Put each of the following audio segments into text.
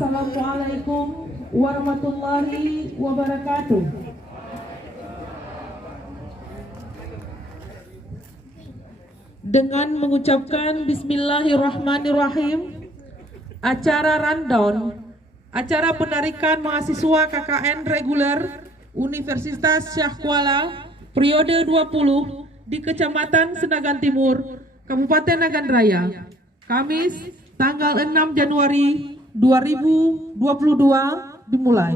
Assalamualaikum warahmatullahi wabarakatuh. Dengan mengucapkan Bismillahirrahmanirrahim, acara rundown, acara penarikan mahasiswa KKN reguler Universitas Syah Kuala periode 20 di Kecamatan Senagan Timur, Kabupaten Nagan Raya, Kamis tanggal 6 Januari 2022 dimulai.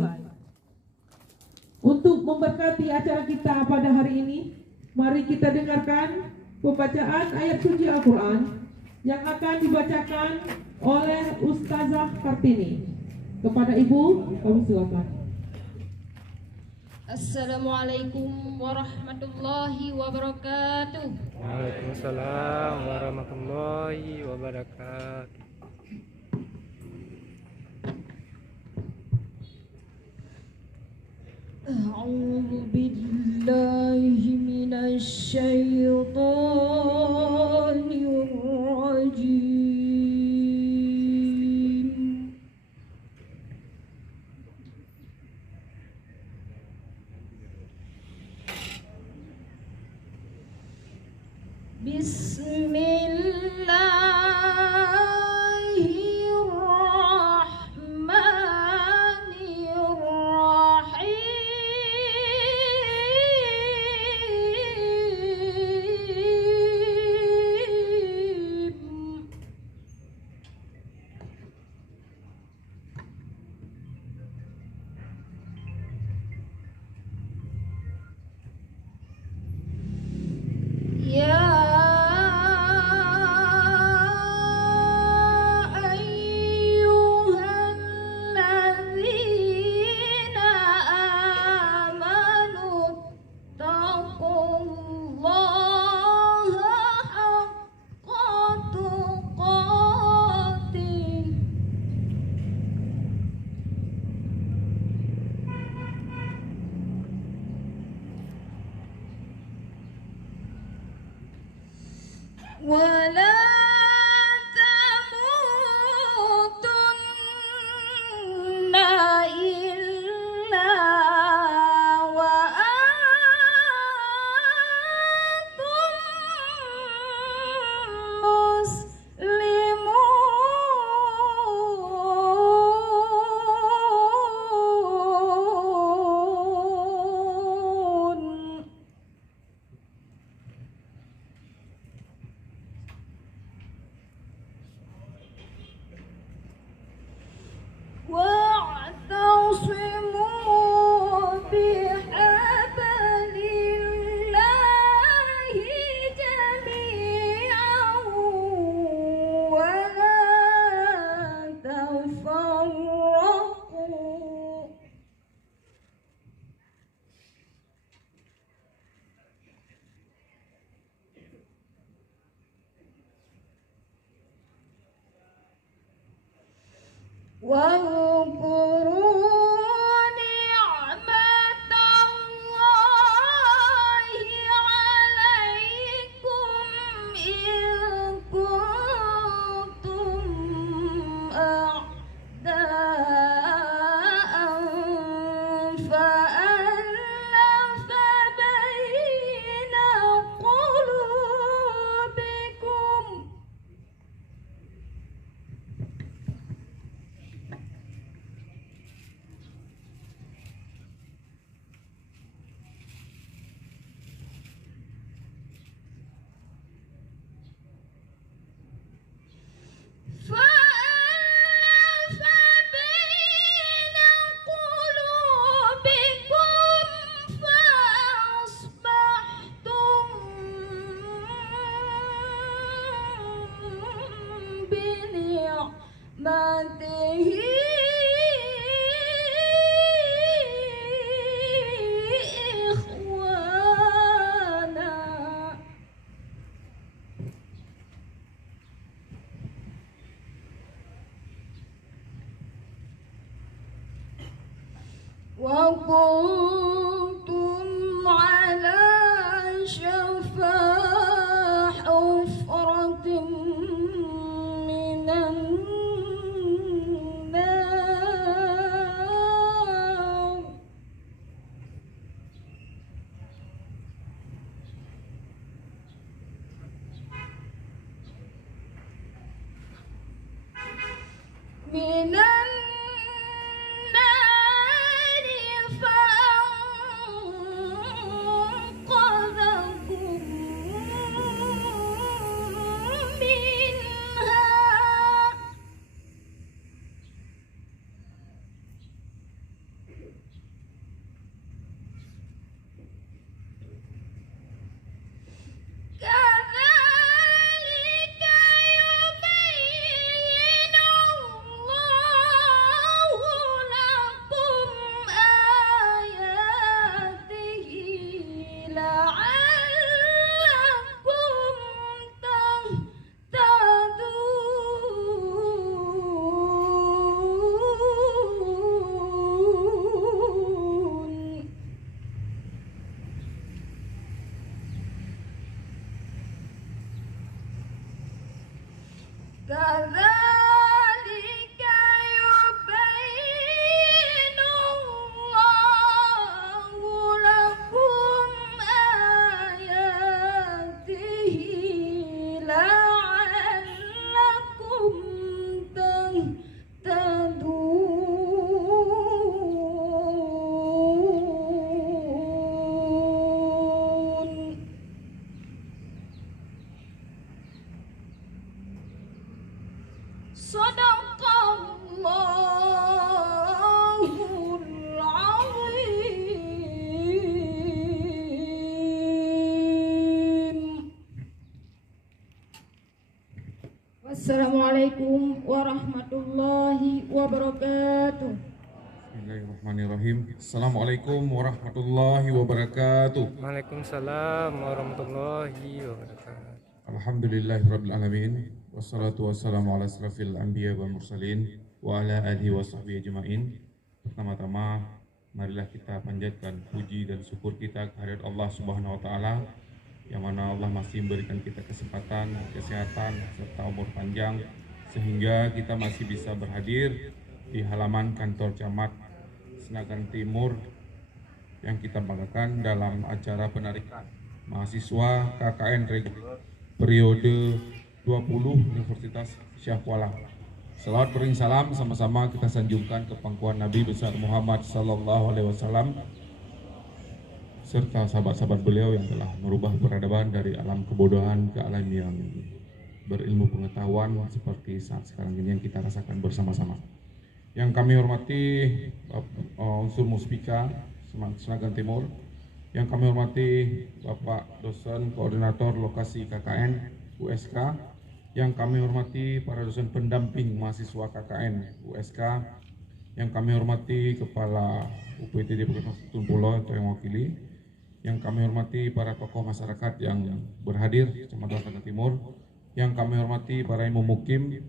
Untuk memberkati acara kita pada hari ini, mari kita dengarkan pembacaan ayat suci Al-Quran yang akan dibacakan oleh Ustazah Kartini. Kepada Ibu, kami silakan. Assalamualaikum warahmatullahi wabarakatuh. Waalaikumsalam warahmatullahi wabarakatuh. A'udzu billahi minasy syaithanir rajim. ولا تموتن إلا وأنتم مسلمون. واعتصموا بحبل الله جميعا ولا تفرقوا. واذكروا نعمة الله عليكم إذ كنتم أعداء فألف بين قلوبكم فأصبحتم بنعمته إخوانا. وكنتم على شفا حفرة من النار كذلك يبين الله لكم آياته لعلكم تهتدون. صدق الله العظيم. Wassalamualaikum warahmatullahi wabarakatuh. Bismillahirrahmanirrahim. Assalamualaikum warahmatullahi wabarakatuh. Waalaikumsalam warahmatullahi wabarakatuh. Alhamdulillahirabbil alamin. Wassalatu wassalamu ala asrafil anbiya wal mursalin wa ala alihi wa sahbihi ajmain. Pertama-tama marilah kita panjatkan puji dan syukur kita kehadirat Allah Subhanahu wa taala yang mana Allah masih memberikan kita kesempatan, kesehatan serta umur panjang sehingga kita masih bisa berhadir di halaman kantor camat Senagan Timur yang kita banggakan dalam acara penarikan mahasiswa KKN reguler periode 20 Universitas Syahkuala. Salawat bering salam sama-sama kita sanjungkan ke pangkuan Nabi besar Muhammad sallallahu alaihi wasallam serta sahabat-sahabat beliau yang telah merubah peradaban dari alam kebodohan ke alam yang berilmu pengetahuan seperti saat sekarang ini yang kita rasakan bersama-sama. Yang kami hormati unsur Muspika Senagan Timur, yang kami hormati Bapak dosen koordinator lokasi KKN USK, yang kami hormati para dosen pendamping mahasiswa KKN USK, yang kami hormati Kepala UPTD Pegunungan Pulau atau yang wakili, yang kami hormati para tokoh masyarakat yang berhadir di Kecamatan Senagan Timur, yang kami hormati para imam mukim,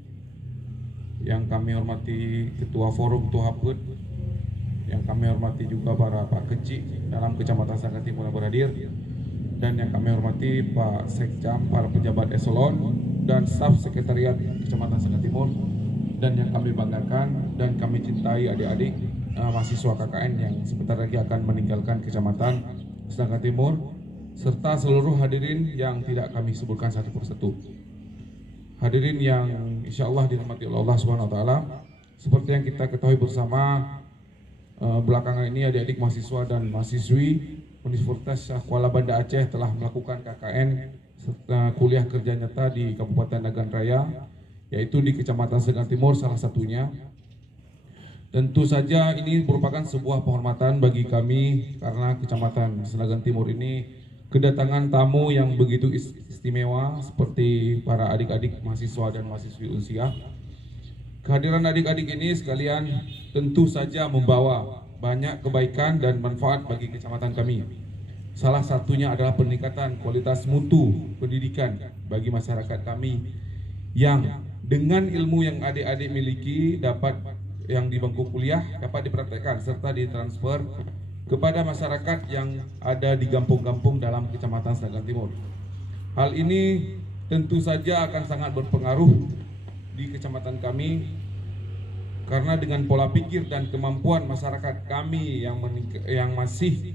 yang kami hormati Ketua Forum Tuhaput, yang kami hormati juga para Pak Kecik dalam Kecamatan Senagan Timur yang berhadir, dan yang kami hormati Pak Sekcam, para pejabat eselon dan staf sekretariat Kecamatan Senagan Timur, dan yang kami banggakan dan kami cintai adik-adik mahasiswa KKN yang sebentar lagi akan meninggalkan Kecamatan Senagan Timur, serta seluruh hadirin yang tidak kami sebutkan satu persatu. Hadirin yang insya Allah dirahmati oleh Allah Subhanahu wa taala, seperti yang kita ketahui bersama, belakangan ini adik-adik mahasiswa dan mahasiswi Universitas Syahkuala Banda Aceh telah melakukan KKN serta kuliah kerja nyata di Kabupaten Nagan Raya, yaitu di Kecamatan Senagan Timur salah satunya. Tentu saja ini merupakan sebuah penghormatan bagi kami karena Kecamatan Senagan Timur ini kedatangan tamu yang begitu istimewa seperti para adik-adik mahasiswa dan mahasiswi Unsiah. Kehadiran adik-adik ini sekalian tentu saja membawa banyak kebaikan dan manfaat bagi kecamatan kami. Salah satunya adalah peningkatan kualitas mutu pendidikan bagi masyarakat kami yang dengan ilmu yang adik-adik miliki dapat yang di bangku kuliah dapat dipraktekkan serta ditransfer kepada masyarakat yang ada di kampung-kampung dalam Kecamatan Senagan Timur. Hal ini tentu saja akan sangat berpengaruh di kecamatan kami karena dengan pola pikir dan kemampuan masyarakat kami yang masih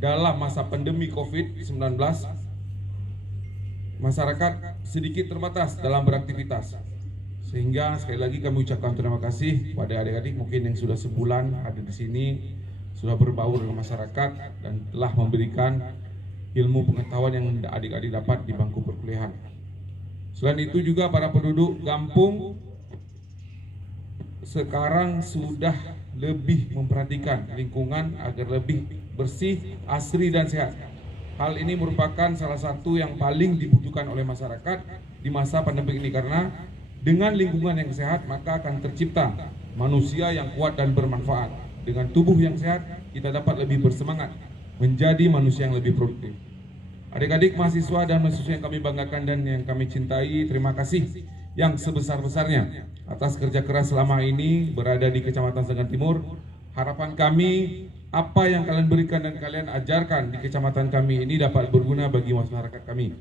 dalam masa pandemi COVID-19, masyarakat sedikit terbatas dalam beraktivitas. Sehingga sekali lagi kami ucapkan terima kasih pada adik-adik mungkin yang sudah sebulan ada di sini, sudah berbaur dengan masyarakat dan telah memberikan ilmu pengetahuan yang adik-adik dapat di bangku perkuliahan. Selain itu juga para penduduk kampung sekarang sudah lebih memperhatikan lingkungan agar lebih bersih, asri dan sehat. Hal ini merupakan salah satu yang paling dibutuhkan oleh masyarakat di masa pandemi ini karena dengan lingkungan yang sehat maka akan tercipta manusia yang kuat dan bermanfaat. Dengan tubuh yang sehat kita dapat lebih bersemangat menjadi manusia yang lebih produktif. Adik-adik mahasiswa dan mahasiswa yang kami banggakan dan yang kami cintai, terima kasih yang sebesar-besarnya atas kerja keras selama ini berada di Kecamatan Senagan Timur. Harapan kami apa yang kalian berikan dan kalian ajarkan di kecamatan kami ini dapat berguna bagi masyarakat kami.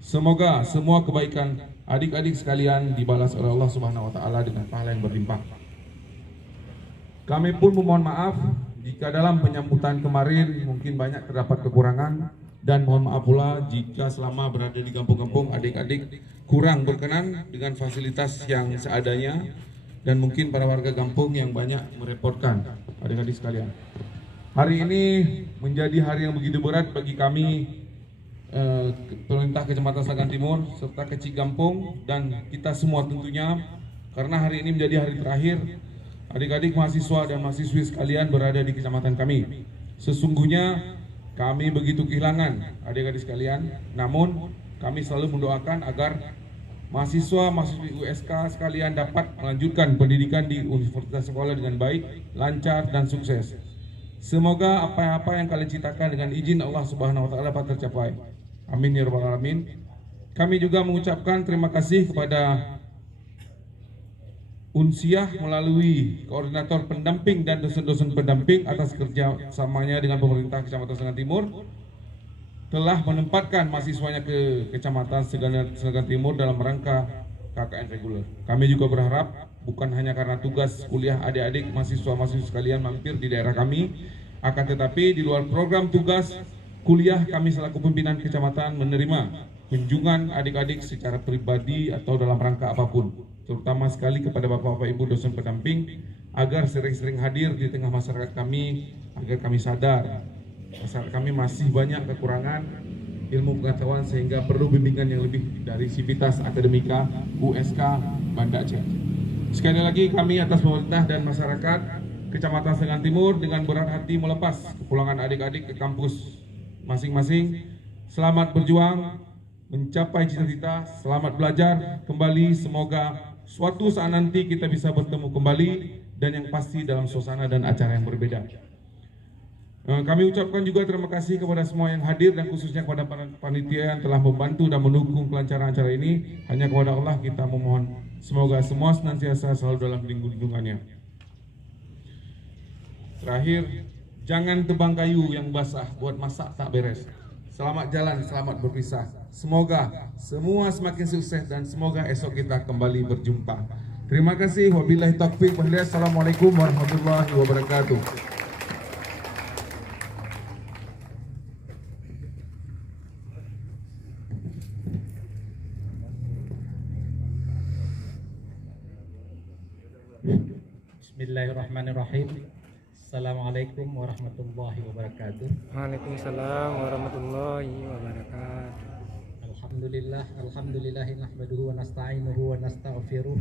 Semoga semua kebaikan adik-adik sekalian dibalas oleh Allah Subhanahu wa taala dengan pahala yang berlimpah. Kami pun memohon maaf jika dalam penyambutan kemarin mungkin banyak terdapat kekurangan, dan mohon maaf pula jika selama berada di kampung-kampung adik-adik kurang berkenan dengan fasilitas yang seadanya, dan mungkin para warga kampung yang banyak merepotkan adik-adik sekalian. Hari ini menjadi hari yang begitu berat bagi kami, pemerintah Kecamatan Snagan Timur serta Kecik Kampung dan kita semua tentunya, karena hari ini menjadi hari terakhir adik-adik mahasiswa dan mahasiswi sekalian berada di kecamatan kami. Sesungguhnya kami begitu kehilangan adik-adik sekalian, namun kami selalu mendoakan agar mahasiswa-mahasiswi USK sekalian dapat melanjutkan pendidikan di universitas sekolah dengan baik, lancar, dan sukses. Semoga apa-apa yang kalian citakan dengan izin Allah Subhanahu wa taala dapat tercapai. Amin ya rabbal alamin. Kami juga mengucapkan terima kasih kepada Unsiah melalui koordinator pendamping dan dosen-dosen pendamping atas kerjasamanya dengan pemerintah Kecamatan Snagan Timur telah menempatkan mahasiswanya ke Kecamatan Snagan Timur dalam rangka KKN reguler. Kami juga berharap bukan hanya karena tugas kuliah adik-adik mahasiswa-mahasiswa sekalian mampir di daerah kami, akan tetapi di luar program tugas kuliah kami selaku pimpinan kecamatan menerima kunjungan adik-adik secara pribadi atau dalam rangka apapun, terutama sekali kepada bapak-bapak ibu dosen pendamping agar sering-sering hadir di tengah masyarakat kami, agar kami sadar masyarakat kami masih banyak kekurangan ilmu pengetahuan sehingga perlu bimbingan yang lebih dari Sivitas Akademika USK Banda Aceh. Sekali lagi kami atas pemerintah dan masyarakat Kecamatan Snagan Timur dengan berat hati melepas kepulangan adik-adik ke kampus masing-masing. Selamat berjuang mencapai cita-cita, selamat belajar kembali, semoga suatu saat nanti kita bisa bertemu kembali dan yang pasti dalam suasana dan acara yang berbeda. Kami ucapkan juga terima kasih kepada semua yang hadir dan khususnya kepada panitia yang telah membantu dan mendukung kelancaran acara ini. Hanya kepada Allah kita memohon semoga semua senantiasa selalu dalam lindungannya. Terakhir, jangan tebang kayu yang basah buat masak tak beres. Selamat jalan, selamat berpisah. Semoga semua semakin sukses dan semoga esok kita kembali berjumpa. Terima kasih. Wabillahi taufiq wal hidayah. Assalamualaikum warahmatullahi wabarakatuh. Bismillahirrahmanirrahim. Assalamualaikum warahmatullahi wabarakatuh. Waalaikumsalam warahmatullahi wabarakatuh. Alhamdulillahi nahmaduhu wa nasta'inuhu wa nasta'firuh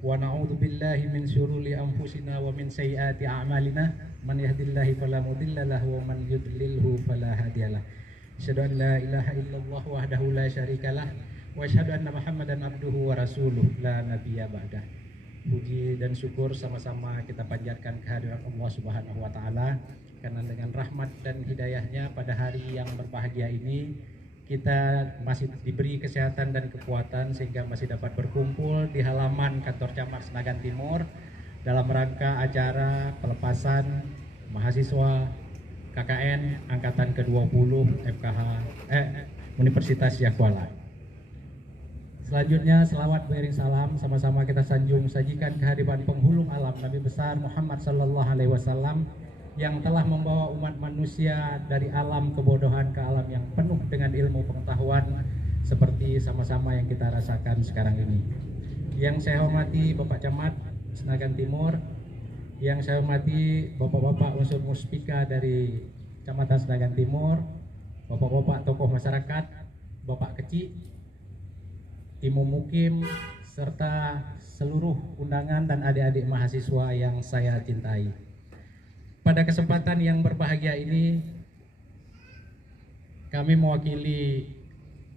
wa na'udzu billahi min syururi anfusina wa min sayyiati a'malina. Man yahdihillahu fala mudilla lahu wa man yudlilhu fala hadiyalah. Asyhadu an la ilaha illallah wahdahu la syarikalah wa asyhadu anna Muhammadan abduhu wa rasuluh la nabiyya ba'dah. Puji dan syukur sama-sama kita panjatkan kehadiran Allah Subhanahu wa taala, karena dengan rahmat dan hidayahnya pada hari yang berbahagia ini kita masih diberi kesehatan dan kekuatan sehingga masih dapat berkumpul di halaman kantor Camat Snagan Timur dalam rangka acara pelepasan mahasiswa KKN angkatan ke-20 Universitas Syiah Kuala. Selanjutnya selawat beriring salam sama-sama kita sanjung sajikan kehadiran penghulu alam Nabi besar Muhammad sallallahu alaihi wasallam yang telah membawa umat manusia dari alam kebodohan ke alam yang penuh dengan ilmu pengetahuan seperti sama-sama yang kita rasakan sekarang ini. Yang saya hormati Bapak Camat Snagan Timur, yang saya hormati Bapak-bapak unsur muspika dari Kecamatan Snagan Timur, Bapak-bapak tokoh masyarakat, Bapak Kecik, Imu Mukim, serta seluruh undangan dan adik-adik mahasiswa yang saya cintai. Pada kesempatan yang berbahagia ini, kami mewakili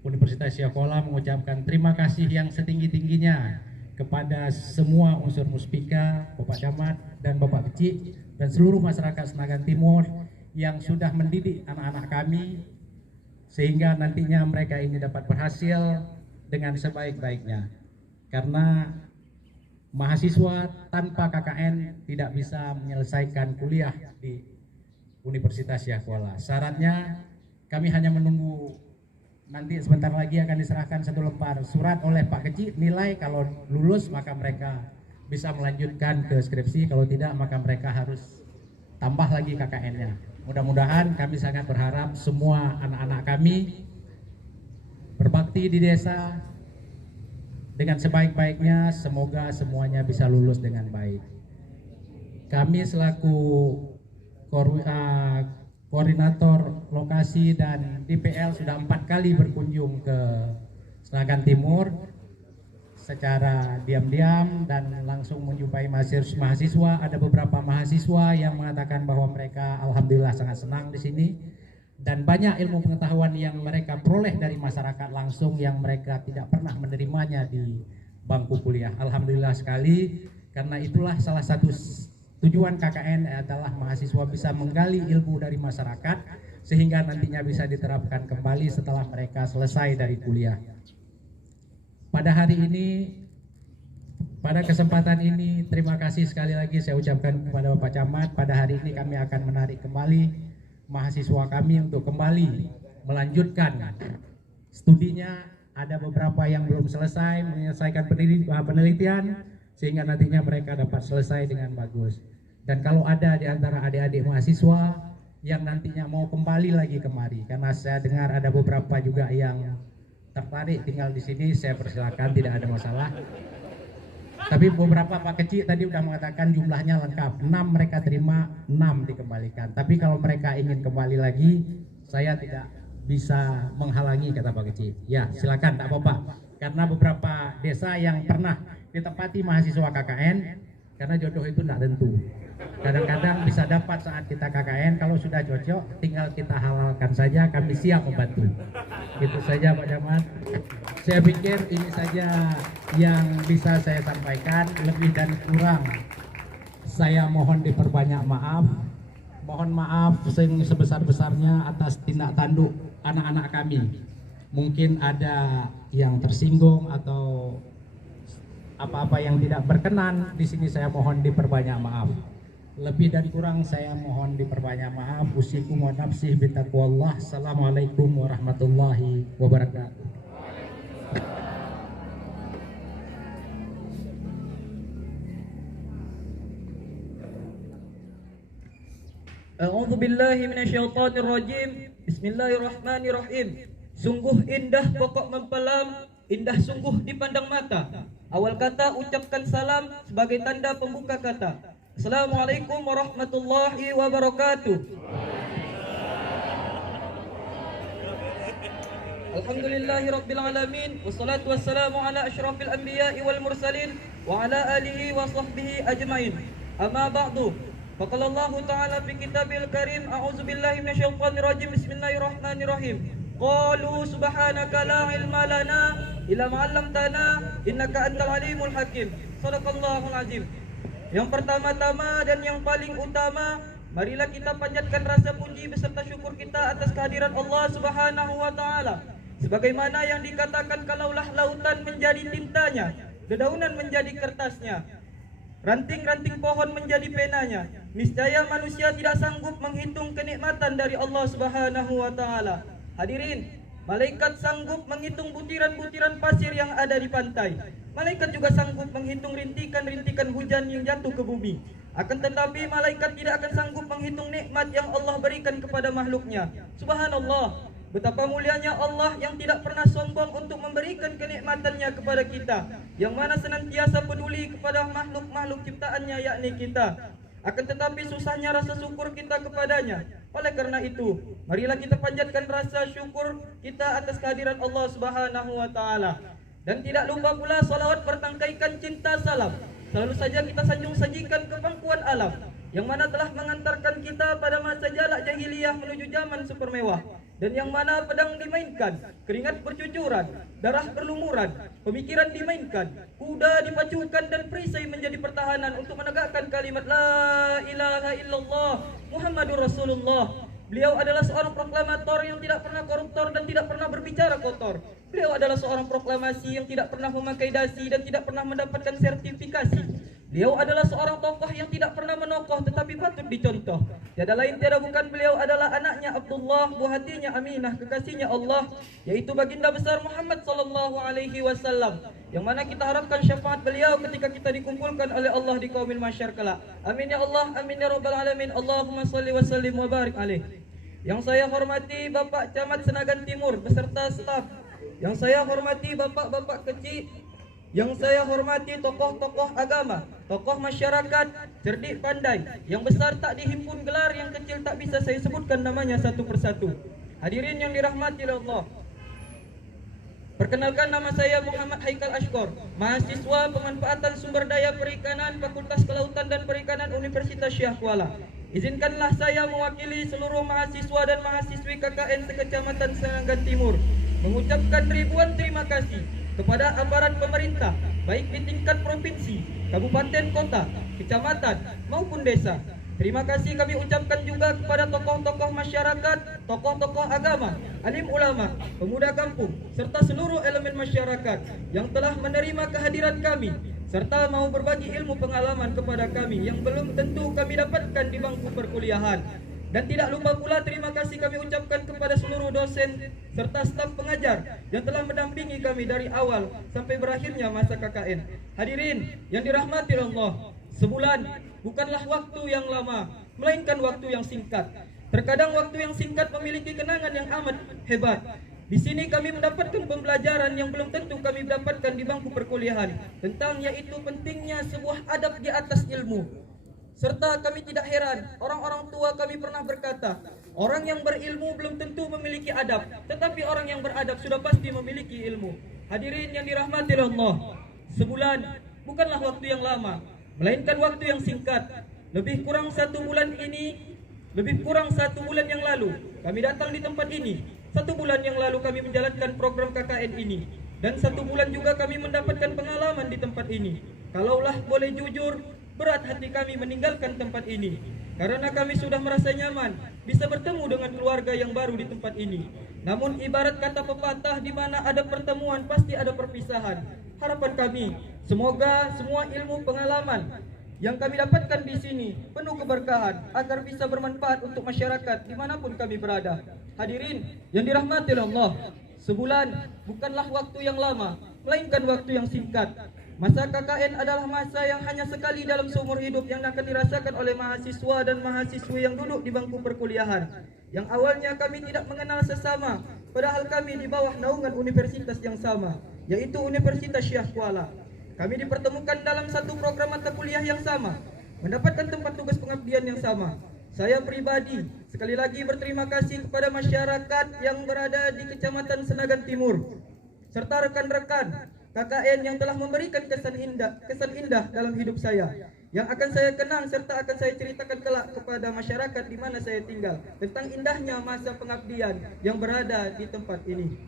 Universitas Syiah Kuala mengucapkan terima kasih yang setinggi-tingginya kepada semua unsur muspika, Bapak Camat dan Bapak Kecik, dan seluruh masyarakat Snagan Timur yang sudah mendidik anak-anak kami sehingga nantinya mereka ini dapat berhasil dengan sebaik-baiknya, karena mahasiswa tanpa KKN tidak bisa menyelesaikan kuliah di Universitas Syiah Kuala. Syaratnya kami hanya menunggu nanti sebentar lagi akan diserahkan 1 lembar surat oleh Pak Kecik. Nilai kalau lulus maka mereka bisa melanjutkan ke skripsi, kalau tidak maka mereka harus tambah lagi KKN-nya. Mudah-mudahan kami sangat berharap semua anak-anak kami berbakti di desa dengan sebaik-baiknya, semoga semuanya bisa lulus dengan baik. Kami selaku koordinator lokasi dan DPL sudah 4 kali berkunjung ke Senagan Timur secara diam-diam dan langsung menjumpai mahasiswa. Ada beberapa mahasiswa yang mengatakan bahwa mereka alhamdulillah sangat senang di sini, dan banyak ilmu pengetahuan yang mereka peroleh dari masyarakat langsung yang mereka tidak pernah menerimanya di bangku kuliah. Alhamdulillah sekali, karena itulah salah satu tujuan KKN adalah mahasiswa bisa menggali ilmu dari masyarakat sehingga nantinya bisa diterapkan kembali setelah mereka selesai dari kuliah. Pada hari ini, pada kesempatan ini, terima kasih sekali lagi saya ucapkan kepada Bapak Camat. Pada hari ini kami akan menarik kembali mahasiswa kami untuk kembali melanjutkan studinya. Ada beberapa yang belum selesai menyelesaikan penelitian sehingga nantinya mereka dapat selesai dengan bagus. Dan kalau ada di antara adik-adik mahasiswa yang nantinya mau kembali lagi kemari, karena saya dengar ada beberapa juga yang tertarik tinggal di sini, saya persilakan, tidak ada masalah. Tapi beberapa Pak Kecik tadi sudah mengatakan jumlahnya lengkap, 6 mereka terima, 6 dikembalikan. Tapi kalau mereka ingin kembali lagi, saya tidak bisa menghalangi, kata Pak Kecik. Ya silakan, tak apa-apa. Karena beberapa desa yang pernah ditempati mahasiswa KKN, karena jodoh itu tidak tentu. Kadang-kadang bisa dapat saat kita KKN, kalau sudah cocok tinggal kita halalkan saja, kami siap membantu. Itu saja Pak Camat. Saya pikir ini saja yang bisa saya sampaikan, lebih dan kurang saya mohon diperbanyak maaf. Mohon maaf sebesar-besarnya atas tindak tanduk anak-anak kami. Mungkin ada yang tersinggung atau apa-apa yang tidak berkenan, di sini saya mohon diperbanyak maaf. Lebih dan kurang saya mohon diperbanyak maaf. Usikum wa nafsih bitaqwallah. Assalamualaikum warahmatullahi wabarakatuh. A'udzu billahi minasyaitonir rajim. Bismillahirrahmanirrahim. Sungguh indah pokok mempelam, indah sungguh dipandang mata. Awal kata ucapkan salam sebagai tanda pembuka kata. Assalamualaikum warahmatullahi wabarakatuh. Alhamdulillahi rabbil alamin, wassalatu wassalamu ala asyrafil anbiya'i wal mursalin wa ala alihi wa sahbihi ajmain. Amma ba'du. Faqala Allah Ta'ala fi kitabil karim, a'udzu billahi minasyaitonir rajim. Bismillahirrahmanirrahim. Qalu subhanaka la ilma lana illa ma 'allamtana innaka antal alimul hakim. Shadaqallahul azim. Yang pertama-tama dan yang paling utama, marilah kita panjatkan rasa puji beserta syukur kita atas kehadiran Allah Subhanahu wa Ta'ala. Sebagaimana yang dikatakan, kalaulah lautan menjadi tintanya, dedaunan menjadi kertasnya, ranting-ranting pohon menjadi penanya, niscaya manusia tidak sanggup menghitung kenikmatan dari Allah Subhanahu wa Ta'ala. Hadirin, malaikat sanggup menghitung butiran-butiran pasir yang ada di pantai. Malaikat juga sanggup menghitung rintikan-rintikan hujan yang jatuh ke bumi. Akan tetapi malaikat tidak akan sanggup menghitung nikmat yang Allah berikan kepada makhluknya. Subhanallah, betapa mulianya Allah yang tidak pernah sombong untuk memberikan kenikmatannya kepada kita, yang mana senantiasa peduli kepada makhluk-makhluk ciptaannya, yakni kita. Akan tetapi susahnya rasa syukur kita kepadanya. Oleh karena itu, marilah kita panjatkan rasa syukur kita atas kehadiran Allah Subhanahu wa Ta'ala. Dan tidak lupa pula salawat bertangkaikan cinta salam selalu saja kita sanjung-sajikan ke pangkuan alam, yang mana telah mengantarkan kita pada masa jalak jahiliyah menuju zaman super mewah, dan yang mana pedang dimainkan, keringat bercucuran, darah berlumuran, pemikiran dimainkan, kuda dipacukan, dan perisai menjadi pertahanan untuk menegakkan kalimat La ilaha illallah Muhammadur Rasulullah. Beliau adalah seorang proklamator yang tidak pernah koruptor dan tidak pernah berbicara kotor. Beliau adalah seorang proklamasi yang tidak pernah memakai dasi dan tidak pernah mendapatkan sertifikasi. Beliau adalah seorang tokoh yang tidak pernah menokoh tetapi patut dicontoh. Tiada lain tiada bukan beliau adalah anaknya Abdullah, buah hatinya Aminah, kekasihnya Allah, yaitu baginda besar Muhammad sallallahu alaihi wasallam. Yang mana kita harapkan syafaat beliau ketika kita dikumpulkan oleh Allah di kaumil mahsyar kelak. Amin ya Allah, amin ya rabbal alamin. Allahumma shalli wa sallim wa barik alaih. Yang saya hormati Bapak Camat Senagan Timur beserta staf. Yang saya hormati bapak-bapak kecil. Yang saya hormati tokoh-tokoh agama, tokoh masyarakat, cerdik pandai. Yang besar tak dihimpun gelar, yang kecil tak bisa saya sebutkan namanya satu persatu. Hadirin yang dirahmati oleh Allah. Perkenalkan, nama saya Muhammad Haikal Ashkor, mahasiswa pemanfaatan sumber daya perikanan Fakultas Kelautan dan Perikanan Universitas Syah Kuala. Izinkanlah saya mewakili seluruh mahasiswa dan mahasiswi KKN sekecamatan Senagan Timur mengucapkan ribuan terima kasih kepada aparat pemerintah, baik di tingkat provinsi, kabupaten, kota, kecamatan, maupun desa. Terima kasih kami ucapkan juga kepada tokoh-tokoh masyarakat, tokoh-tokoh agama, alim ulama, pemuda kampung, serta seluruh elemen masyarakat yang telah menerima kehadiran kami, serta mau berbagi ilmu pengalaman kepada kami yang belum tentu kami dapatkan di bangku perkuliahan. Dan tidak lupa pula terima kasih kami ucapkan kepada seluruh dosen serta staf pengajar yang telah mendampingi kami dari awal sampai berakhirnya masa KKN. Hadirin yang dirahmati Allah, sebulan bukanlah waktu yang lama, melainkan waktu yang singkat. Terkadang waktu yang singkat memiliki kenangan yang amat hebat. Di sini kami mendapatkan pembelajaran yang belum tentu kami dapatkan di bangku perkuliahan, tentang yaitu pentingnya sebuah adab di atas ilmu. Serta kami tidak heran, orang-orang tua kami pernah berkata, orang yang berilmu belum tentu memiliki adab, tetapi orang yang beradab sudah pasti memiliki ilmu. Hadirin yang dirahmati Allah, sebulan bukanlah waktu yang lama, melainkan waktu yang singkat. Lebih kurang 1 bulan yang lalu kami datang di tempat ini. 1 bulan yang lalu kami menjalankan program KKN ini, dan 1 bulan juga kami mendapatkan pengalaman di tempat ini. Kalaulah boleh jujur, berat hati kami meninggalkan tempat ini, karena kami sudah merasa nyaman bisa bertemu dengan keluarga yang baru di tempat ini. Namun ibarat kata pepatah, di mana ada pertemuan pasti ada perpisahan. Harapan kami, semoga semua ilmu pengalaman yang kami dapatkan di sini penuh keberkahan agar bisa bermanfaat untuk masyarakat dimanapun kami berada. Hadirin yang dirahmati Allah, sebulan bukanlah waktu yang lama, melainkan waktu yang singkat. Masa KKN adalah masa yang hanya sekali dalam seumur hidup yang akan dirasakan oleh mahasiswa dan mahasiswi yang duduk di bangku perkuliahan. Yang awalnya kami tidak mengenal sesama, padahal kami di bawah naungan universitas yang sama, yaitu Universitas Syah Kuala. Kami dipertemukan dalam satu program mata kuliah yang sama, mendapatkan tempat tugas pengabdian yang sama. Saya pribadi sekali lagi berterima kasih kepada masyarakat yang berada di Kecamatan Senagan Timur, serta rekan-rekan KKN yang telah memberikan kesan indah dalam hidup saya, yang akan saya kenang serta akan saya ceritakan kelak kepada masyarakat di mana saya tinggal tentang indahnya masa pengabdian yang berada di tempat ini.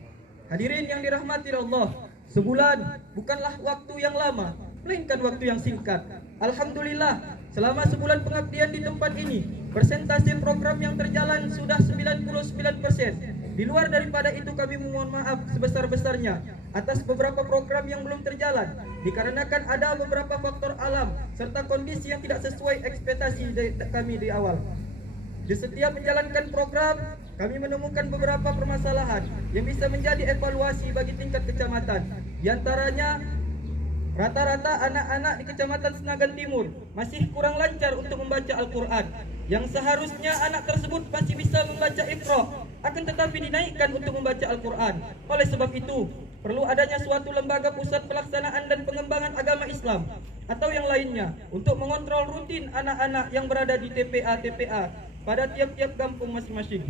Hadirin yang dirahmati Allah, sebulan bukanlah waktu yang lama, melainkan waktu yang singkat. Alhamdulillah, selama sebulan pengabdian di tempat ini, persentase program yang terjalan sudah 99%. Di luar daripada itu kami memohon maaf sebesar-besarnya atas beberapa program yang belum terjalan, dikarenakan ada beberapa faktor alam serta kondisi yang tidak sesuai ekspektasi kami di awal. Di setiap menjalankan program, kami menemukan beberapa permasalahan yang bisa menjadi evaluasi bagi tingkat kecamatan. Di antaranya, rata-rata anak-anak di Kecamatan Senagan Timur masih kurang lancar untuk membaca Al-Quran, yang seharusnya anak tersebut masih bisa membaca Iqra, akan tetapi dinaikkan untuk membaca Al-Quran. Oleh sebab itu, perlu adanya suatu lembaga pusat pelaksanaan dan pengembangan agama Islam atau yang lainnya untuk mengontrol rutin anak-anak yang berada di TPA pada tiap-tiap kampung masing-masing.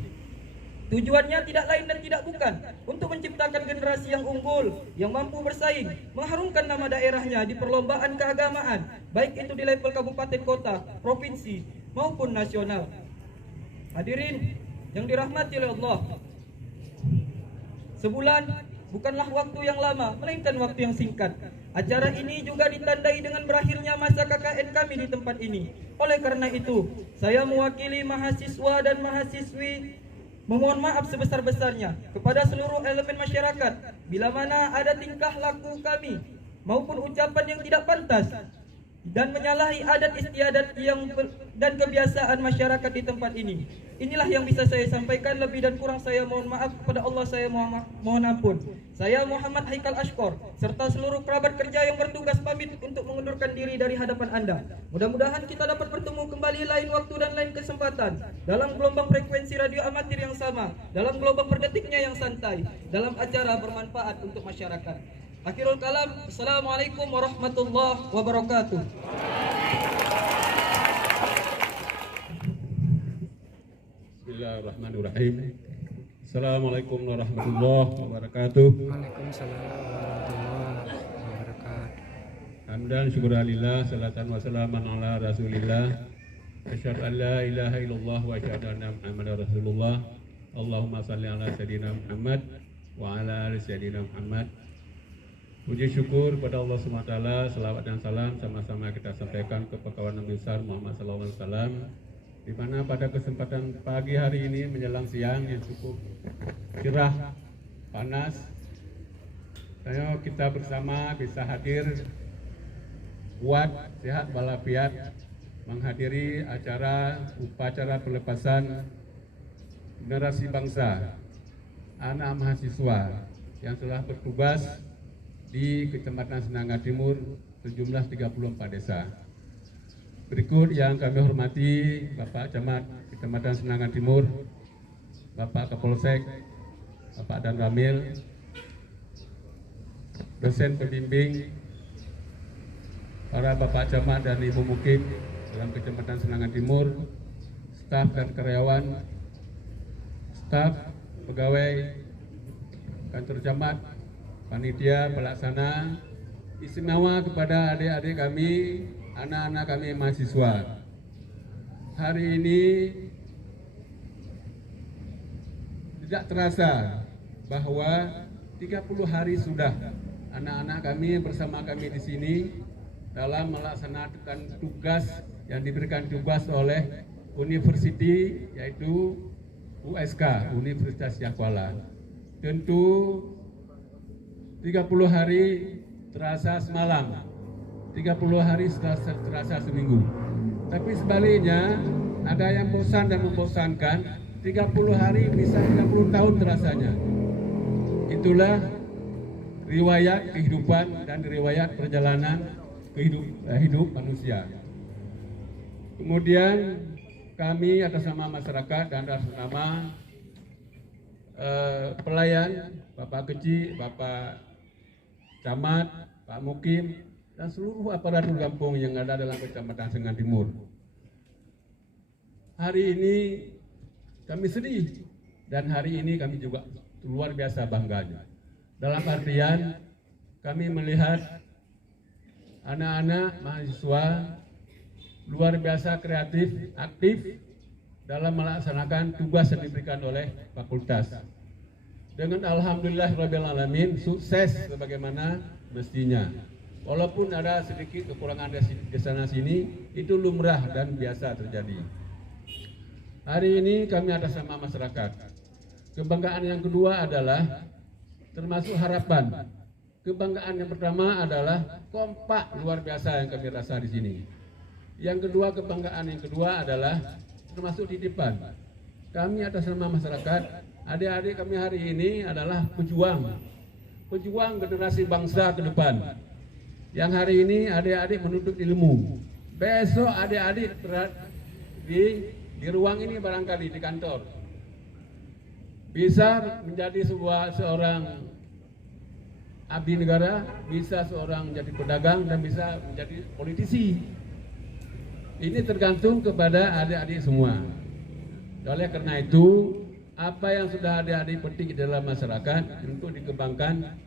Tujuannya tidak lain dan tidak bukan untuk menciptakan generasi yang unggul, yang mampu bersaing, mengharumkan nama daerahnya di perlombaan keagamaan, baik itu di level kabupaten kota, provinsi, maupun nasional. Hadirin yang dirahmati oleh Allah, sebulan bukanlah waktu yang lama, melainkan waktu yang singkat. Acara ini juga ditandai dengan berakhirnya masa KKN kami di tempat ini. Oleh karena itu, saya mewakili mahasiswa dan mahasiswi memohon maaf sebesar-besarnya kepada seluruh elemen masyarakat bila mana ada tingkah laku kami maupun ucapan yang tidak pantas dan menyalahi adat istiadat dan kebiasaan masyarakat di tempat ini. Inilah yang bisa saya sampaikan, lebih dan kurang saya mohon maaf kepada Allah, saya mohon ampun. Saya Muhammad Haikal Ashkor serta seluruh kerabat kerja yang bertugas pamit untuk mengundurkan diri dari hadapan Anda. Mudah-mudahan kita dapat bertemu kembali lain waktu dan lain kesempatan dalam gelombang frekuensi radio amatir yang sama, dalam gelombang berdetiknya yang santai, dalam acara bermanfaat untuk masyarakat. Akhirul kalam, Assalamualaikum warahmatullahi wabarakatuh. Bismillahirrahmanirrahim. Assalamualaikum warahmatullahi wabarakatuh. Waalaikumsalam warahmatullahi wabarakatuh. Hamdan syukuralillah, salatan wa salaman ala rasulillah. Asyhadu an la ilaha illallah wa asyhadu anna Muhammadar Rasulullah. Allahumma salli ala sayyidina Muhammad wa ala ali sayyidina Muhammad. Puji syukur kepada Allah SWT, selawat dan salam sama-sama kita sampaikan ke pekawan Nabi besar Muhammad SAW, di mana pada kesempatan pagi hari ini menjelang siang yang cukup cerah, panas, saya kita bersama bisa hadir kuat, sehat, walafiat menghadiri upacara pelepasan generasi bangsa anak mahasiswa yang telah bertugas di Kecamatan Senanga Timur sejumlah 34 desa. Berikut yang kami hormati Bapak Camat Kecamatan Senanga Timur, Bapak Kapolsek, Bapak Dan Ramil, dosen pembimbing, para Bapak Camat dan Ibu Mukim dalam Kecamatan Senanga Timur, staf dan karyawan, staf, pegawai kantor camat, panitia pelaksana, istimewa kepada adik-adik kami, anak-anak kami mahasiswa. Hari ini tidak terasa bahwa 30 hari sudah anak-anak kami bersama kami di sini dalam melaksanakan tugas yang diberikan tugas oleh university, yaitu USK, Universitas Syah Kuala. Tentu 30 hari terasa semalam, 30 hari terasa seminggu. Tapi sebaliknya, ada yang bosan dan membosankan, 30 hari bisa 30 tahun terasanya. Itulah riwayat kehidupan dan riwayat perjalanan hidup manusia. Kemudian kami atas nama masyarakat dan atas nama pelayan, Bapak Kecil, Bapak Camat, Pak Mukim, dan seluruh aparatur kampung yang ada dalam Kecamatan Senanga Timur. Hari ini kami sedih dan hari ini kami juga luar biasa bangganya. Dalam artian kami melihat anak-anak mahasiswa luar biasa kreatif, aktif dalam melaksanakan tugas yang diberikan oleh fakultas. Dengan alhamdulillahirrahmanirrahim sukses sebagaimana mestinya. Walaupun ada sedikit kekurangan di sana sini, itu lumrah dan biasa terjadi. Hari ini kami atas nama masyarakat. Kebanggaan yang kedua adalah termasuk harapan. Kebanggaan yang pertama adalah kompak luar biasa yang kami rasa di sini. Yang kedua, kebanggaan yang kedua adalah termasuk titipan. Kami atas nama masyarakat, adik-adik kami hari ini adalah pejuang generasi bangsa ke depan. Yang hari ini adik-adik menuntut ilmu. Besok adik-adik di ruang ini barangkali di kantor bisa menjadi seorang abdi negara, bisa seorang menjadi pedagang dan bisa menjadi politisi. Ini tergantung kepada adik-adik semua. Oleh karena itu, apa yang sudah adik-adik petik dalam masyarakat untuk dikembangkan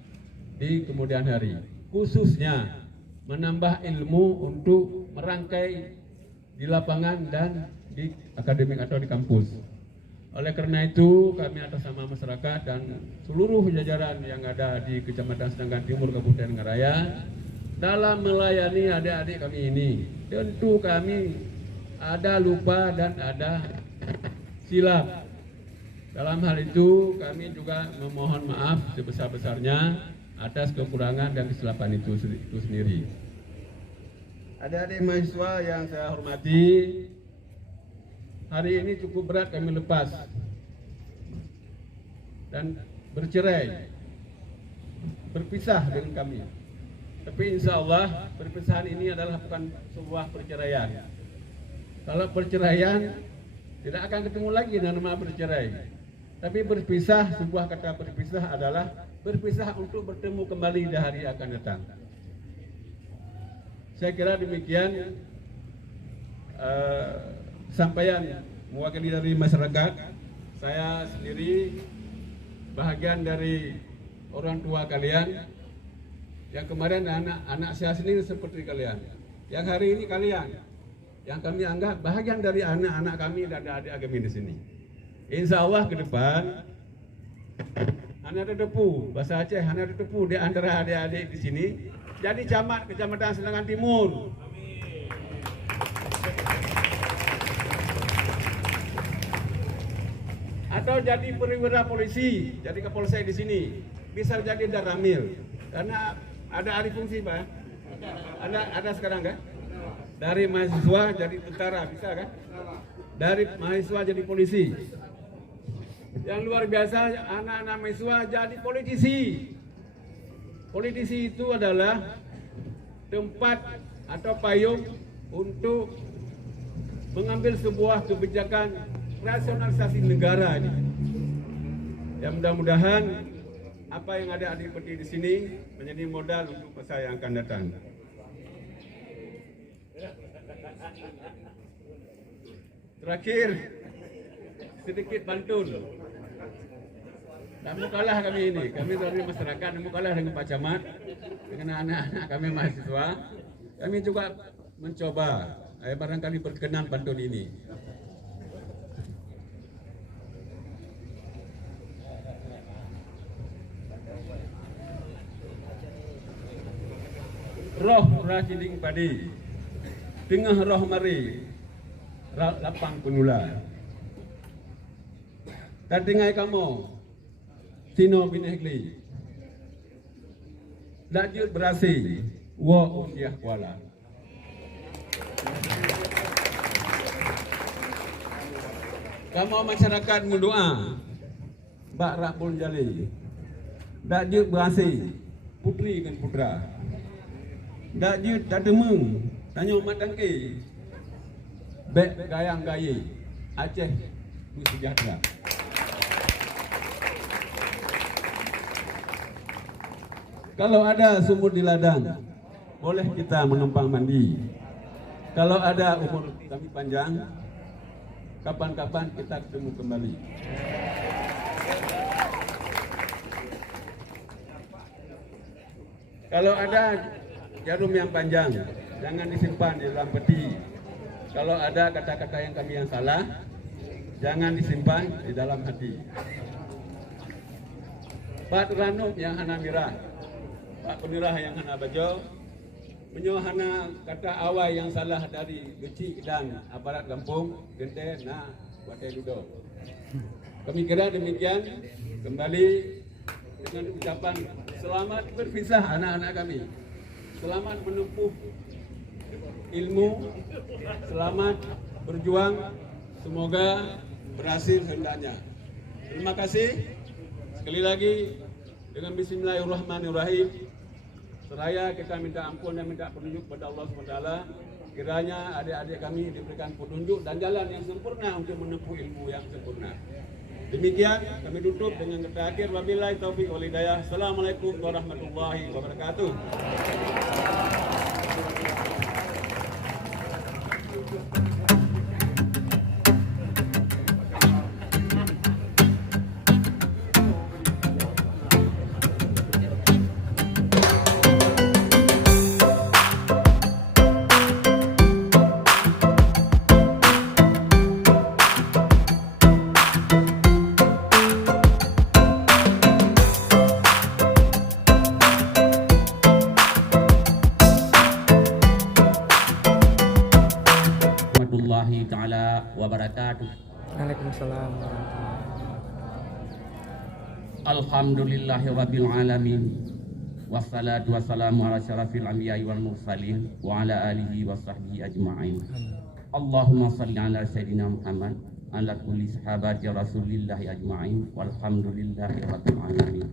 di kemudian hari. Khususnya menambah ilmu untuk merangkai di lapangan dan di akademik atau di kampus. Oleh karena itu, kami atas nama masyarakat dan seluruh jajaran yang ada di Kecamatan Senanga Timur, Kabupaten Ngaraya, dalam melayani adik-adik kami ini, tentu kami ada lupa dan ada silap. Dalam hal itu, kami juga memohon maaf sebesar-besarnya atas kekurangan dan kesilapan itu sendiri. Adik-adik mahasiswa yang saya hormati, hari ini cukup berat kami lepas dan bercerai, berpisah dengan kami. Tapi insya Allah perpisahan ini adalah bukan sebuah perceraian. Kalau perceraian tidak akan ketemu lagi dengan nama bercerai. Tapi berpisah, sebuah kata berpisah adalah berpisah untuk bertemu kembali di hari akan datang. Saya kira demikian sampaian mewakili dari masyarakat. Saya sendiri bahagian dari orang tua kalian. Yang kemarin anak saya sendiri seperti kalian. Yang hari ini kalian. Yang kami anggap bahagian dari anak-anak kami dan adik-adik kami di sini. Insya Allah ke depan, anak ada tepu, bahasa Aceh, anak ada tepu di antara adik-adik di sini. Jadi camat Kecamatan Selangan Timur. Atau jadi perwira polisi, jadi kapolsek di sini. Bisa jadi daramil. Karena ada alih fungsi, Pak. Ada sekarang kan? Dari mahasiswa jadi tentara, bisa kan? Dari mahasiswa jadi polisi. Yang luar biasa, anak-anak mahasiswa jadi politisi. Politisi itu adalah tempat atau payung untuk mengambil sebuah kebijakan rasionalisasi negara ini. Ya mudah-mudahan apa yang ada seperti di sini menjadi modal untuk masa yang akan datang. Terakhir, sedikit pantun. Namun kalah kami ini, kami dari masyarakat, namun kalah dengan Pak Camat, dengan anak-anak kami mahasiswa. Kami juga mencoba, barangkali berkenan pantun ini. Roh rasiding padi, tengah roh mari, lapang penula. Tatingai kamu, Sino binehli, lajut berasi, wa usiah kuala. Kamu masyarakat mendoa, Mbak Rakbul Jali, lajut berasi, putri dan putra. Dak jut tak demeng, tanya matang ke, bek gayang gaye, Aceh ku sejahtera. Kalau ada sumur di ladang, boleh kita menumpang mandi. Kalau ada umur kami panjang, kapan-kapan kita ketemu kembali. Kalau ada jarum yang panjang, jangan disimpan di dalam peti. Kalau ada kata-kata yang kami yang salah, jangan disimpan di dalam hati. Pak Ranum yang hana mirah, Pak Penirah yang hana bajo, menyo hana kata awal yang salah dari beci dan aparat kampung, gente na watai dudo. Kami kira demikian, kembali dengan ucapan selamat berpisah anak-anak kami. Selamat menempuh ilmu, selamat berjuang, semoga berhasil hendaknya. Terima kasih. Sekali lagi dengan bismillahirrahmanirrahim, seraya kita minta ampun dan minta petunjuk kepada Allah SWT. Kiranya adik-adik kami diberikan petunjuk dan jalan yang sempurna untuk menempuh ilmu yang sempurna. Demikian kami tutup dengan kata akhir, wabillahi taufiq wal hidayah. Assalamualaikum warahmatullahi wabarakatuh. warahmatullahi taala wabarakatuh. Waalaikumsalam. Alhamdulillahirabbil alamin. Wassalatu wassalamu ala syarafil anbiya'i wal mursalin wa ala alihi wa sahbihi ajma'in. Allahumma salli ala sayyidina Muhammad ala kulli sahabati rasulillahi ajma'in walhamdulillahi rabbil alamin.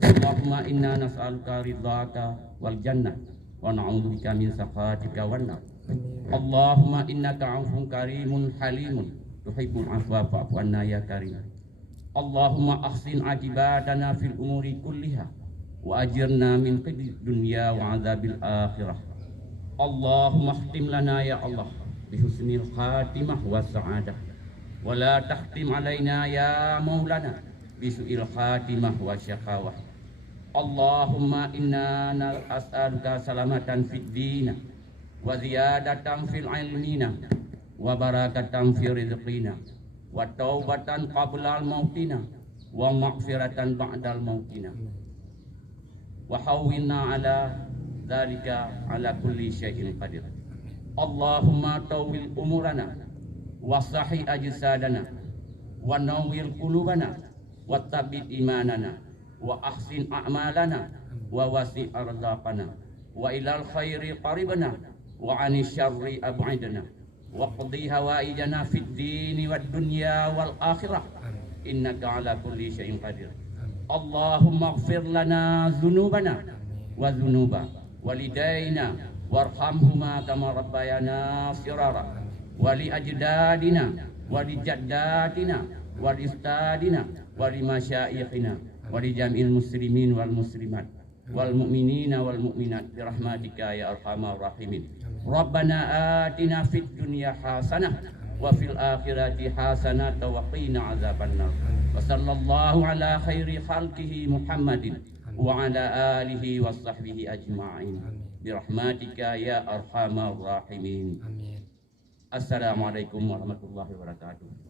Allahumma inna nas'aluka ridhaka wal jannah wa na'udzubika min sakhatika wan nar. Allahumma innaka 'afuwun karimun halimun tuhibbul 'afwa fa'fu 'anna ya karim. Allahumma ahsin aqibatana fil umuri kulliha wa ajirna min khizyi dunya wa 'adzabil akhirah. Allahumma khtim lana ya Allah bi husnil khatimah wa sa'adah wa la tahtim alaina ya maulana bi su'il khatimah wa syaqawah. Allahumma inna as'aluka salamatan fid din wa ziyadatan fil ilmina wa barakatan fi rizqina wa taubatan qabla al-mautina wa maghfiratan ba'da al-mautina wa hawwinna ala dzalika ala kulli syai'in qadir. Allahumma tawwil umurana wa sahih ajsadana wa nawwir qulubana wa tabbit imanana wa ahsin a'malana wa wasi' arzaqana wa ilal khairi qaribana wa 'anil syarri ab'idna wa qdi hawaijana fid dini wad dunya wal akhirah innaka ala kulli syai'in qadir. Allahumma ighfir lana dzunubana wa dzunuba walidaina warhamhuma kama rabbayana sirara wa li ajdadina wa li jaddatina wa li ustadina wa li masyayikhina wa li jami'il muslimin wal muslimat wal mu'minina wal mu'minat bi rahmatika ya arhamar rahimin. Rabbana atina fid dunya hasanah wa fil akhirati hasanah wa qina adzabannar. Wa sallallahu ala khairi khalqihi Muhammadin wa ala alihi wa sahbihi ajma'in bi rahmatika ya arhamar rahimin. Assalamualaikum warahmatullahi wabarakatuh.